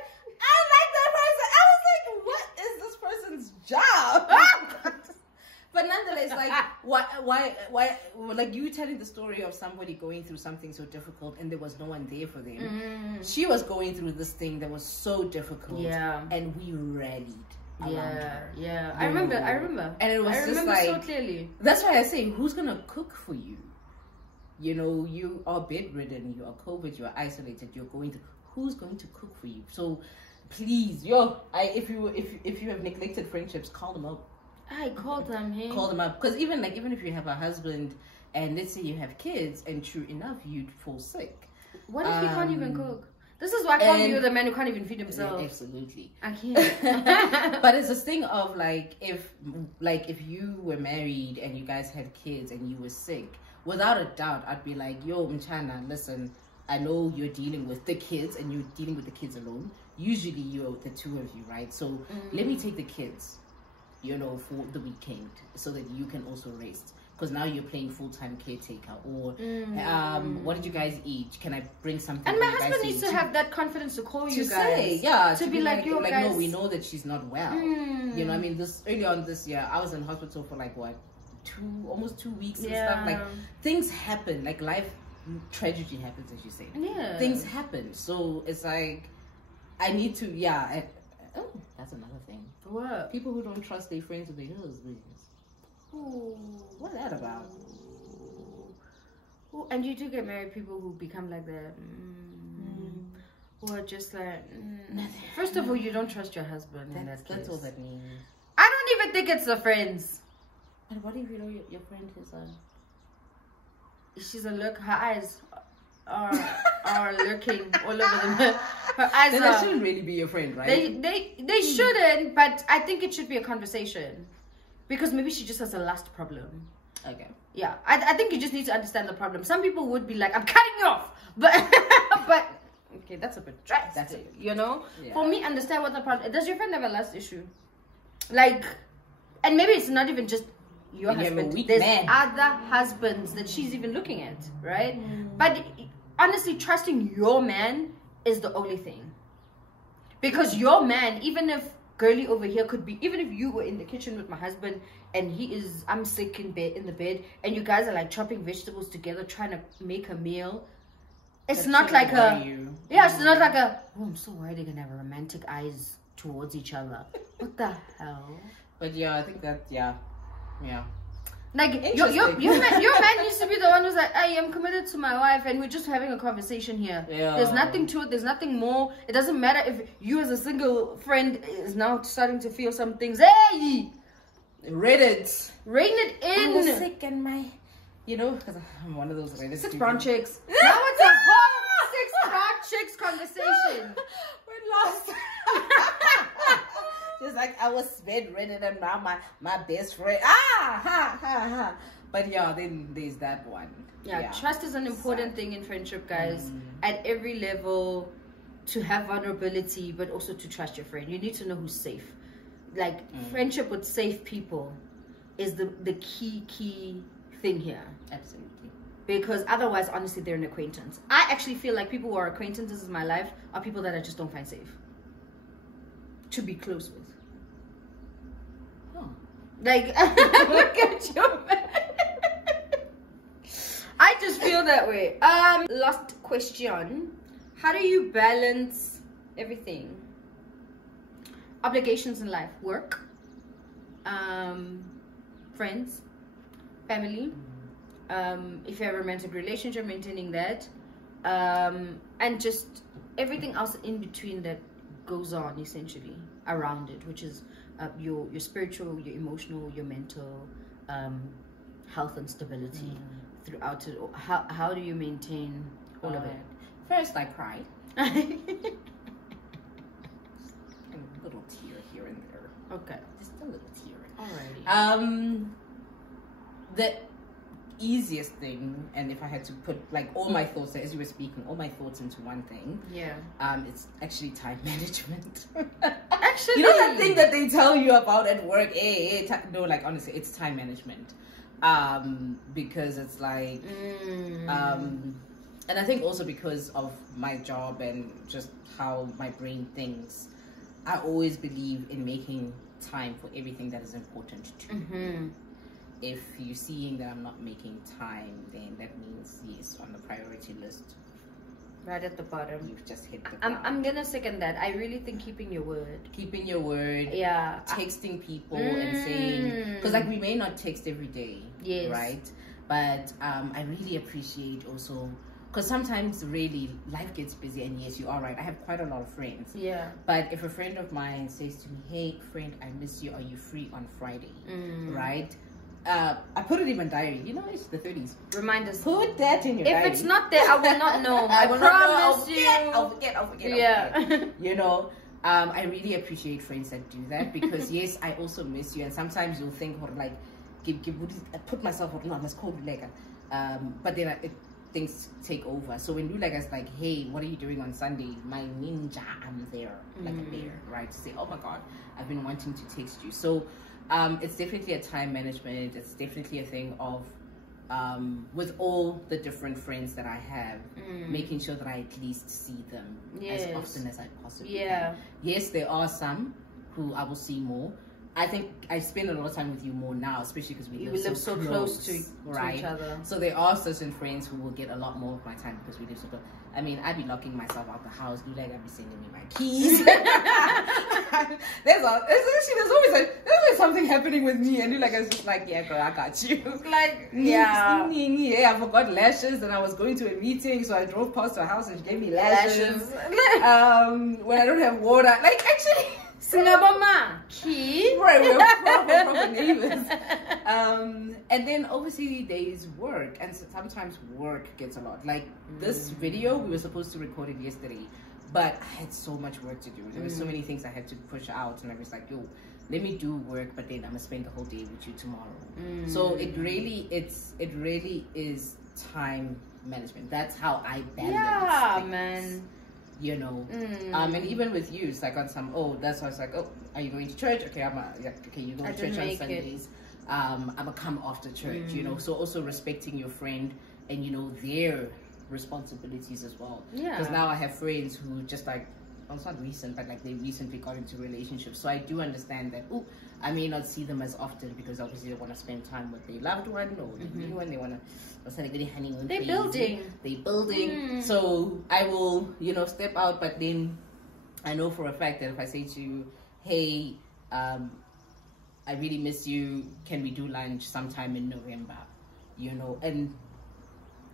I like that person. I was like, what is this person's job? But nonetheless, like, why, like, you telling the story of somebody going through something so difficult and there was no one there for them. She was going through this thing that was so difficult. Yeah. And we rallied around her. Yeah. I remember. And it was just like, so clearly. That's why I say, who's going to cook for you? You know, you are bedridden, you are COVID, you are isolated, you're going to, who's going to cook for you? So please, if you have neglected friendships, call them up. I called them. Hey. Call them up, because even if you have a husband and let's say you have kids and true enough you'd fall sick. What if he can't even cook? This is why I can't be with a man who can't even feed himself. Yeah, absolutely, I can't. But it's this thing of like if you were married and you guys had kids and you were sick, without a doubt I'd be like, yo, Mchana, listen, I know you're dealing with the kids and you're dealing with the kids alone. Usually you're the two of you, right? So let me take the kids, you know, for the weekend so that you can also rest, because now you're playing full-time caretaker. Or what did you guys eat? Can I bring something? And my husband needs to have that confidence to call you guys, say, yeah, to be like, yo, guys, no, we know that she's not well. You know, I mean, this early on this year I was in hospital for like what, almost 2 weeks and stuff. Like, things happen, like life tragedy happens, as you say. Yeah, things happen. So it's like I need to, oh, that's another thing. What? People who don't trust their friends with their husbands. Ooh, what's that about? Ooh, and you do get married people who become like that. Or just like, first of all, you don't trust your husband. That's all that means. I don't even think it's the friends. And what if you know your friend is she's a look, her eyes are lurking all over them. Her eyes then they shouldn't really be your friend, right? They shouldn't, but I think it should be a conversation, because maybe she just has a lust problem. Okay. Yeah, I think you just need to understand the problem. Some people would be like, I'm cutting you off, but okay, that's a bit drastic. That's it. You know, for me, understand what the problem. Does your friend have a lust issue? Like, and maybe it's not even just your husband. There's other husbands that she's even looking at, right? But honestly, trusting your man is the only thing, because your man, even if girly over here could be, even if you were in the kitchen with my husband and I'm sick in the bed and you guys are like chopping vegetables together trying to make a meal, it's not like it's not like oh, I'm so worried they're gonna have romantic eyes towards each other. What the hell? But yeah, I think that Yeah. Like your man used to be the one who's like, I am committed to my wife and we're just having a conversation here. Yeah. There's nothing to it, there's nothing more. It doesn't matter if you as a single friend is now starting to feel some things. Hey! Rein it in. I was sick and my, you know, because I'm one of those Reddit 6 brown chicks. Now it's a whole 6 brown chicks conversation. We're lost. Just like I was bedridden and now my best friend. But yeah, then there's that one. Yeah, trust is an important thing in friendship, guys. At every level, to have vulnerability, but also to trust your friend. You need to know who's safe. Like friendship with safe people is the key thing here. Absolutely. Because otherwise, honestly, they're an acquaintance. I actually feel like people who are acquaintances in my life are people that I just don't find safe to be close with. Like, look at you, man. I just feel that way. Last question. How do you balance everything? Obligations in life. Work. Friends. Family. If you have a romantic relationship, maintaining that. And just everything else in between that goes on, essentially, around it, which is your spiritual, your emotional, your mental health and stability throughout it. How do you maintain all of it? First, I cried. A little tear here and there. Okay, just a little tear. Alrighty. The easiest thing, and if I had to put like all my thoughts, as you were speaking, all my thoughts into one thing, it's actually time management. Actually, you know that thing that they tell you about at work, no, like honestly, it's time management. Because it's like and I think also because of my job and just how my brain thinks, I always believe in making time for everything that is important to me. If you're seeing that I'm not making time, then that means yes, on the priority list, right at the bottom, you've just hit the ground. I'm gonna second that. I really think keeping your word, texting people and saying, because like we may not text every day, right? But I really appreciate also, because sometimes really life gets busy, and yes, you are right, I have quite a lot of friends, but if a friend of mine says to me, hey friend, I miss you, are you free on Friday? Right? I put it in my diary. You know, it's the 30s. Remind us. Put that in your diary. If it's not there, I will not know. I promise you. I'll forget. You know, I really appreciate friends that do that, because yes, I also miss you, and sometimes you'll think, or like, I put myself on, no, I must call you later. But then things take over. So when you like us, like, hey, what are you doing on Sunday? My ninja, I'm there, like a bear, right? To say, oh my God, I've been wanting to text you. So it's definitely a time management. It's definitely a thing of with all the different friends that I have, making sure that I at least see them as often as I possibly can. Yes, there are some who I will see more. I think I spend a lot of time with you more now, especially because we live so close to each other. So there are certain friends who will get a lot more of my time because we live so close. I mean, I'd be locking myself out the house. You like, I'd be sending me my keys. there's always something happening with me, and you like, I was just like, yeah, girl, I got you. Like, I forgot lashes, and I was going to a meeting, so I drove past her house and she gave me lashes. When I don't have water, like actually. Right, we're proper neighbors. And then obviously there's work, and sometimes work gets a lot. Like this video, we were supposed to record it yesterday, but I had so much work to do. There were so many things I had to push out, and I was like, yo, let me do work, but then I'm gonna spend the whole day with you tomorrow. So it really is time management. That's how I balance things. Man. You know, and even with you, it's like on some, that's why it's like, are you going to church? Okay, okay, you go to church on Sundays. I'm gonna come after church, you know. So also respecting your friend and, you know, their responsibilities as well. Because now I have friends who just like, well, it's not recent, but like they recently got into relationships. So I do understand that, I may not see them as often because obviously they want to spend time with their loved one or the new one. They want to, honeymoon. They're building. So I will, you know, step out, but then I know for a fact that if I say to you, hey, I really miss you. Can we do lunch sometime in November? You know, and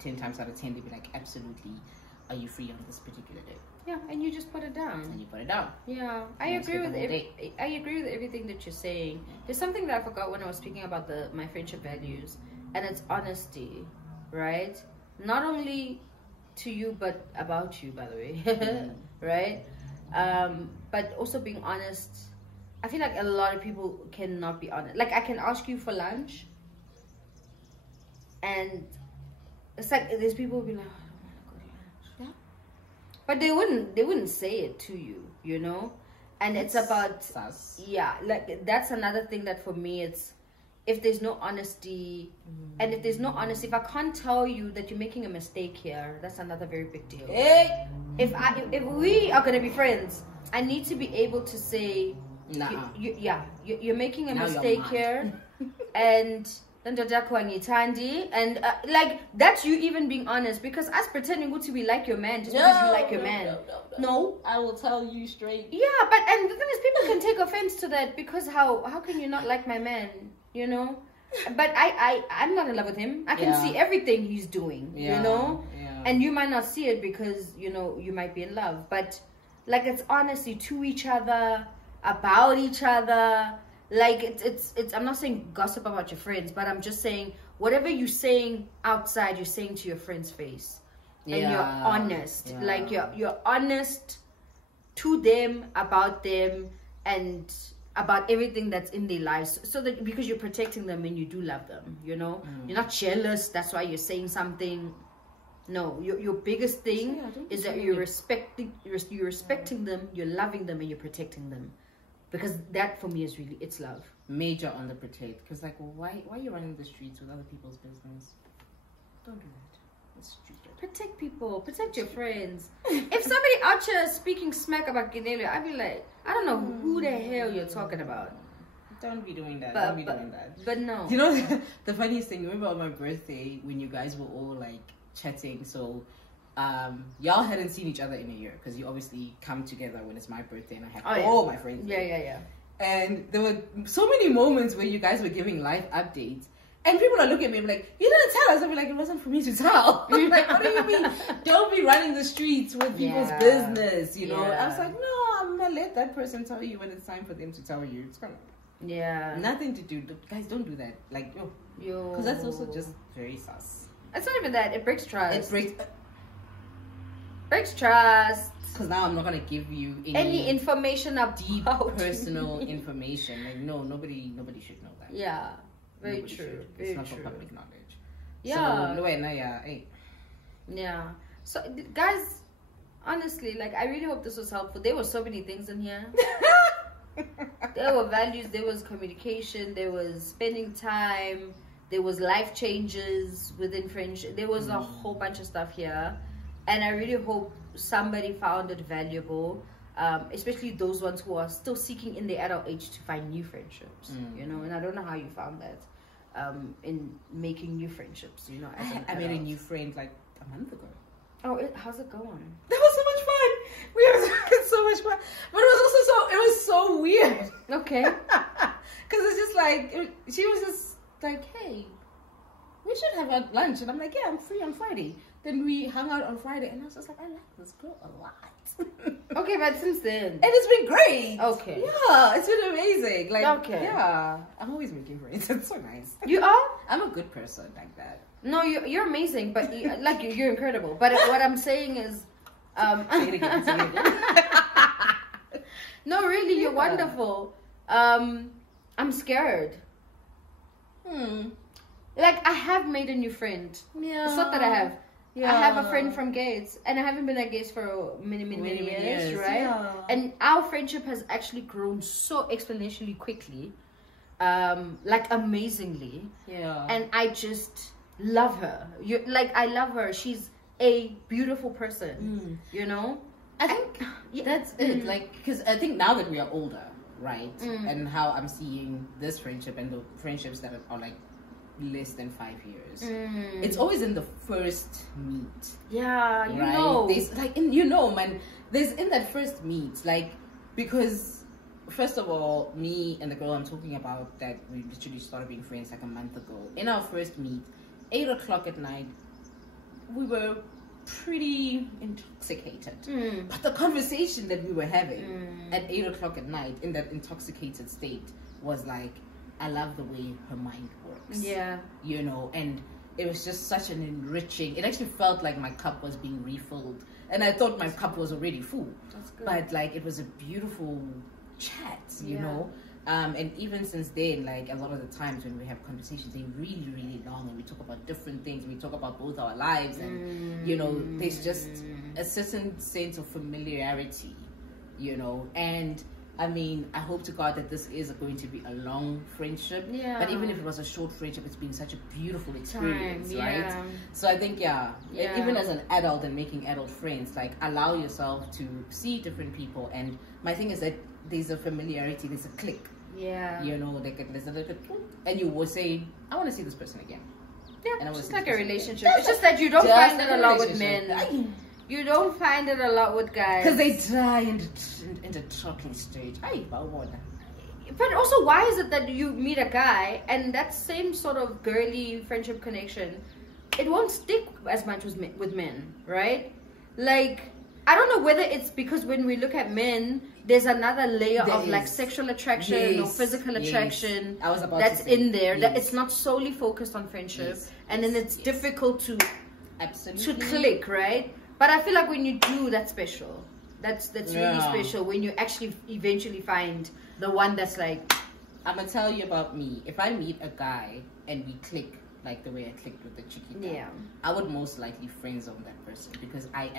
10 times out of 10, they'd be like, absolutely. Are you free on this particular day? Yeah, and you just put it down. And you put it down. Yeah, I agree with everything that you're saying. There's something that I forgot when I was speaking about my friendship values, and it's honesty, right? Not only to you, but about you, by the way, right? But also being honest. I feel like a lot of people cannot be honest. Like, I can ask you for lunch, and it's like there's people who be like, oh, I don't want to go to lunch. Yeah. But they wouldn't say it to you, you know? And it's about sus. Yeah, like that's another thing that for me, it's if there's no honesty, and if there's no honesty, if I can't tell you that you're making a mistake here, that's another very big deal. Hey. If we are gonna be friends, I need to be able to say, you're making a mistake here, and like that's you even being honest, because us pretending to be like your man just because you like your man. No, I will tell you straight. Yeah, but and the thing is, people can take offense to that, because how can you not like my man? You know, but I'm not in love with him. I can see everything he's doing. You know, and you might not see it because you know you might be in love, but like it's honesty to each other, about each other. Like it's I'm not saying gossip about your friends, but I'm just saying whatever you're saying outside, you're saying to your friend's face, and you're honest. Like you're honest to them, about them, and about everything that's in their lives, so that because you're protecting them and you do love them, you know, you're not jealous. That's why you're saying something. No, your biggest thing is that you're respecting them, you're loving them, and you're protecting them. Because that for me is really, it's love. Major on the protect. Because like, why are you running the streets with other people's business? Don't do that. It's stupid. Protect people. Protect your friends. If somebody out here is speaking smack about Kinelo, I'd be like, I don't know who the hell you're talking about. Don't be doing that. Don't be doing that. But no. You know, the funniest thing, remember on my birthday when you guys were all like chatting, so y'all hadn't seen each other in a year because you obviously come together when it's my birthday and I have all my friends there. Yeah. And there were so many moments where you guys were giving life updates and people are looking at me and be like, you didn't tell us. I'll be like, it wasn't for me to tell. I'm like, what do you mean? Don't be running the streets with people's business, you know? I was like, no, I'm gonna let that person tell you when it's time for them to tell you. It's gonna nothing to do. Guys, don't do that. Like, because that's also just very sus. It's not even that. It breaks trust. It breaks trust. Because now I'm not gonna give you any information about deep personal information. Like nobody should know that. Yeah, very true. It's not for public knowledge. Yeah. So yeah. So guys, honestly, like I really hope this was helpful. There were so many things in here. There were values. There was communication. There was spending time. There was life changes within friendship. There was a whole bunch of stuff here. And I really hope somebody found it valuable, especially those ones who are still seeking in the adult age to find new friendships, you know. And I don't know how you found that in making new friendsps, you know. I made a new friend like a month ago. Oh, how's it going? That was so much fun. We had so much fun, but it was so weird. Okay. Because it's just like she was just like, hey, we should have had lunch, and I'm like, yeah, I'm free on Friday. Then we hung out on Friday, and I was just like, I like this girl a lot. Okay, but since then, and it's been great. Okay, yeah, it's been amazing. Like, okay, yeah, I'm always making friends. It's so nice. You are? I'm a good person like that. No, you're amazing, but you're incredible. But what I'm saying is, say it again. No, really, you're wonderful. I'm scared. Like I have made a new friend. Yeah, it's not that I have. Yeah. I have a friend from Gates, and I haven't been at Gates for many years, right? Yeah. And our friendship has actually grown so exponentially quickly, like amazingly. Yeah. And I just love her. I love her. She's a beautiful person. You know. I think that's it. Like, because I think now that we are older, right, and how I'm seeing this friendship and the friendships that are like less than 5 years, it's always in the first meet. Yeah, you know. There's like, man, there's in that first meet, like, because first of all, me and the girl I'm talking about that we literally started being friends like a month ago. In our first meet, 8 o'clock at night, we were pretty intoxicated. But the conversation that we were having at 8 o'clock at night in that intoxicated state was like, I love the way her mind works. Yeah. You know, and it was just such an enriching, it actually felt like my cup was being refilled. And I thought my cup was already full. That's good. But like, it was a beautiful chat, you know. And even since then, like a lot of the times when we have conversations, they're really, really long, and we talk about different things. We talk about both our lives, and you know, there's just a certain sense of familiarity, you know. And I mean, I hope to God that this is going to be a long friendship. Yeah. But even if it was a short friendship, it's been such a beautiful experience, right? So I think, even as an adult and making adult friends, like allow yourself to see different people. And my thing is that there's a familiarity, there's a click. Yeah. You know, there's a little, and you will say, I want to see this person again. Yeah, and just like a relationship. It's just that you don't find it a lot with men. You don't find it a lot with guys. Because they die in the talking stage. But also, why is it that you meet a guy and that same sort of girly friendship connection, it won't stick as much with men, right? Like, I don't know whether it's because when we look at men, there's another layer of like sexual attraction or physical attraction that's in there. That it's not solely focused on friendship, and then it's difficult to click, right? But I feel like when you do, that's special. That's really special when you actually eventually find the one that's like. I'm gonna tell you about me. If I meet a guy and we click like the way I clicked with the chiquita, I would most likely friend zone that person because I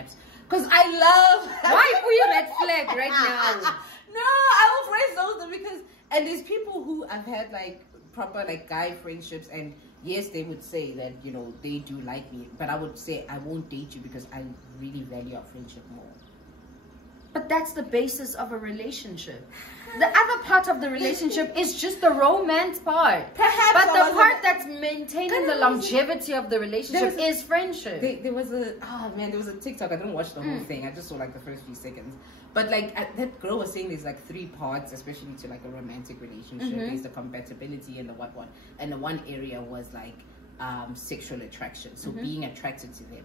love. Why are you red flag right now? No, I will friend zone them because, and there's people who I've had like proper like guy friendships, and yes, they would say that, you know, they do like me, but I would say I won't date you because I really value our friendship more. But that's the basis of a relationship. The other part of the relationship is just the romance part. Perhaps. But the part that's maintaining the longevity of the relationship is friendship. There was a TikTok. I didn't watch the whole thing. I just saw like the first few seconds. But like that girl was saying there's like 3 parts, especially to like a romantic relationship. There's the compatibility and the what. And the one area was like sexual attraction. So being attracted to them.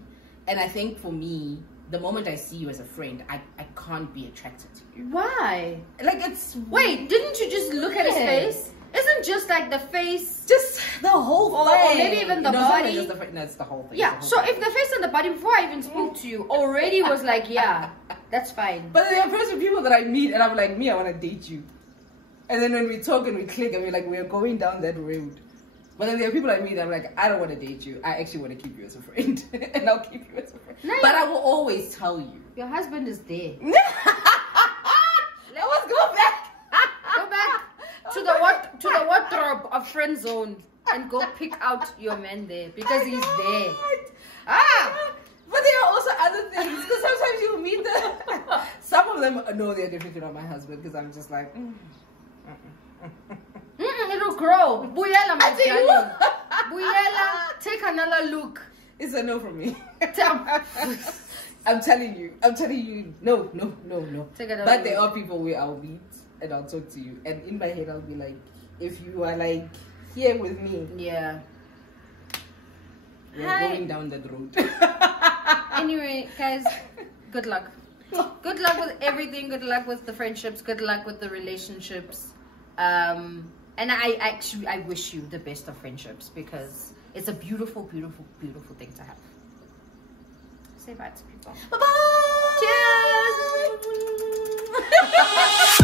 And I think for me, the moment I see you as a friend, I can't be attracted to you. Why? Like it's... Wait, didn't you just look at his face? Isn't just like the face... Just the whole thing. Or maybe even the body. No, it's the whole thing. Yeah, so if the face and the body, before I even spoke to you, already was like, yeah, that's fine. But there are people that I meet and I'm like, I want to date you. And then when we talk and we click and we're like, we're going down that road. But then there are people I meet, I'm like, I don't want to date you. I actually want to keep you as a friend. And I'll keep you as a friend. But I will always tell you. Your husband is there. Let's go back. Go back to the wardrobe of friend zone and go pick out your man there because he's there. But there are also other things. Because sometimes you'll meet them. Some of them, no, they're definitely not my husband because I'm just like... it'll grow. Buyela, my darling. Buyela, take another look. It's a no from me. I'm telling you. No. But there are people where I'll meet and I'll talk to you. And in my head, I'll be like, if you are like here with me. Yeah. We're going down that road. Anyway, guys, good luck. Good luck with everything. Good luck with the friendships. Good luck with the relationships. And I wish you the best of friendships because it's a beautiful, beautiful, beautiful thing to have. Say bye to people. Bye-bye. Cheers.